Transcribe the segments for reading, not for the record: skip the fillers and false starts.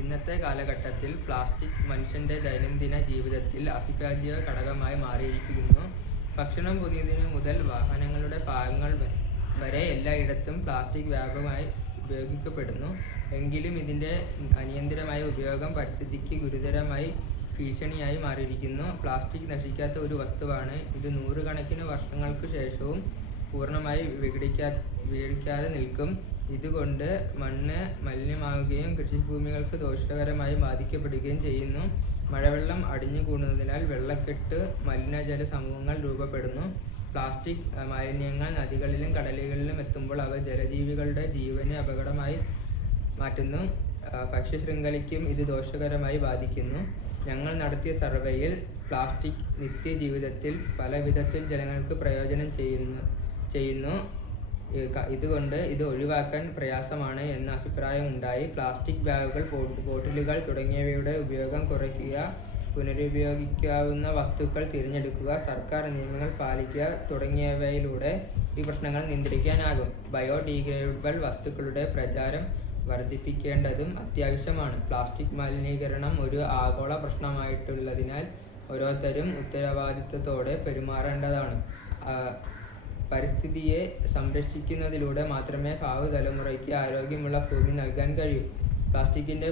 ഇന്നത്തെ കാലഘട്ടത്തിൽ പ്ലാസ്റ്റിക് മനുഷ്യൻ്റെ ദൈനംദിന ജീവിതത്തിൽ അവിഭാജ്യ ഘടകമായി മാറിയിരിക്കുന്നു. ഭക്ഷണം പൊതിയുന്നതിന് മുതൽ വാഹനങ്ങളുടെ ഭാഗങ്ങൾ വരെ എല്ലായിടത്തും പ്ലാസ്റ്റിക് വ്യാപകമായി ഉപയോഗിക്കപ്പെടുന്നു. എങ്കിലും ഇതിൻ്റെ അനിയന്ത്രിതമായ ഉപയോഗം പരിസ്ഥിതിക്ക് ഗുരുതരമായി ഭീഷണിയായി മാറിയിരിക്കുന്നു. പ്ലാസ്റ്റിക് നശിക്കാത്ത ഒരു വസ്തുവാണ്. ഇത് നൂറുകണക്കിന് വർഷങ്ങൾക്ക് ശേഷവും പൂർണ്ണമായി വിഘടിക്കാതെ നിൽക്കും. ഇതുകൊണ്ട് മണ്ണ് മലിനമാവുകയും കൃഷിഭൂമികൾക്ക് ദോഷകരമായി ബാധിക്കപ്പെടുകയും ചെയ്യുന്നു. മഴവെള്ളം അടിഞ്ഞുകൂടുന്നതിനാൽ വെള്ളക്കെട്ട്, മലിനജല സമൂഹങ്ങൾ രൂപപ്പെടുന്നു. പ്ലാസ്റ്റിക് മാലിന്യങ്ങൾ നദികളിലും കടലുകളിലും എത്തുമ്പോൾ അവ ജലജീവികളുടെ ജീവന് അപകടമായി മാറ്റുന്നു. ഭക്ഷ്യശൃംഖലയ്ക്കും ഇത് ദോഷകരമായി ബാധിക്കുന്നു. ഞങ്ങൾ നടത്തിയ സർവേയിൽ പ്ലാസ്റ്റിക് നിത്യജീവിതത്തിൽ പല വിധത്തിൽ ജനങ്ങൾക്ക് പ്രയോജനം ചെയ്യുന്നു. ഇതുകൊണ്ട് ഇത് ഒഴിവാക്കാൻ പ്രയാസമാണ് എന്ന അഭിപ്രായമുണ്ടായി. പ്ലാസ്റ്റിക് ബാഗുകൾ, ബോട്ടിലുകൾ തുടങ്ങിയവയുടെ ഉപയോഗം കുറയ്ക്കുക, പുനരുപയോഗിക്കാവുന്ന വസ്തുക്കൾ തിരഞ്ഞെടുക്കുക, സർക്കാർ നിയമങ്ങൾ പാലിക്കുക തുടങ്ങിയവയിലൂടെ ഈ പ്രശ്നങ്ങൾ നിയന്ത്രിക്കാനാകും. ബയോഡിഗ്രേഡബിൾ വസ്തുക്കളുടെ പ്രചാരം വർദ്ധിപ്പിക്കേണ്ടതും അത്യാവശ്യമാണ്. പ്ലാസ്റ്റിക് മലിനീകരണം ഒരു ആഗോള പ്രശ്നമായിട്ടുള്ളതിനാൽ ഓരോരുത്തരും ഉത്തരവാദിത്തത്തോടെ പെരുമാറേണ്ടതാണ്. പരിസ്ഥിതിയെ സംരക്ഷിക്കുന്നതിലൂടെ മാത്രമേ ഭാവി തലമുറയ്ക്ക് ആരോഗ്യമുള്ള ഭൂമി നൽകാൻ കഴിയൂ. പ്ലാസ്റ്റിക്കിൻ്റെ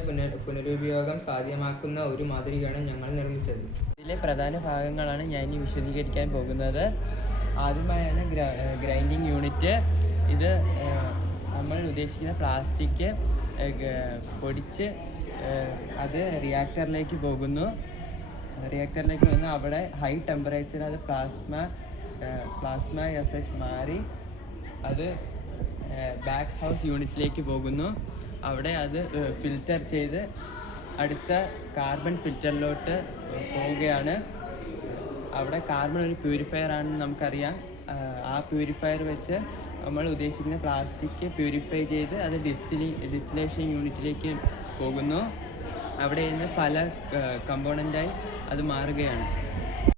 പുനരുപയോഗം സാധ്യമാക്കുന്ന ഒരു മാതൃകയാണ് ഞങ്ങൾ നിർമ്മിച്ചത്. ഇതിലെ പ്രധാന ഭാഗങ്ങളാണ് ഞാൻ ഇനി വിശദീകരിക്കാൻ പോകുന്നത്. ആദ്യമായാണ് ഗ്രൈൻഡിങ് യൂണിറ്റ്. ഇത് നമ്മൾ ഉദ്ദേശിക്കുന്ന പ്ലാസ്റ്റിക് പൊടിച്ച് അത് റിയാക്ടറിലേക്ക് പോകുന്നു. റിയാക്ടറിലേക്ക് വന്ന് അവിടെ ഹൈ ടെമ്പറേച്ചർ അത് പ്ലാസ്മ ഗ്യാസായി മാറി അത് ബാക്ക് ഹൗസ് യൂണിറ്റിലേക്ക് പോകുന്നു. അവിടെ അത് ഫിൽറ്റർ ചെയ്ത് അടുത്ത കാർബൺ ഫിൽറ്ററിലോട്ട് പോവുകയാണ്. അവിടെ കാർബൺ ഒരു പ്യൂരിഫയർ ആണെന്ന് നമുക്കറിയാം. ആ പ്യൂരിഫയർ വെച്ച് നമ്മൾ ഉദ്ദേശിക്കുന്ന പ്ലാസ്റ്റിക് പ്യൂരിഫൈ ചെയ്ത് അത് ഡിസ്റ്റിലേഷൻ യൂണിറ്റിലേക്ക് പോകുന്നു. അവിടെ നിന്ന് പല കമ്പോണൻ്റായി അത് മാറുകയാണ്.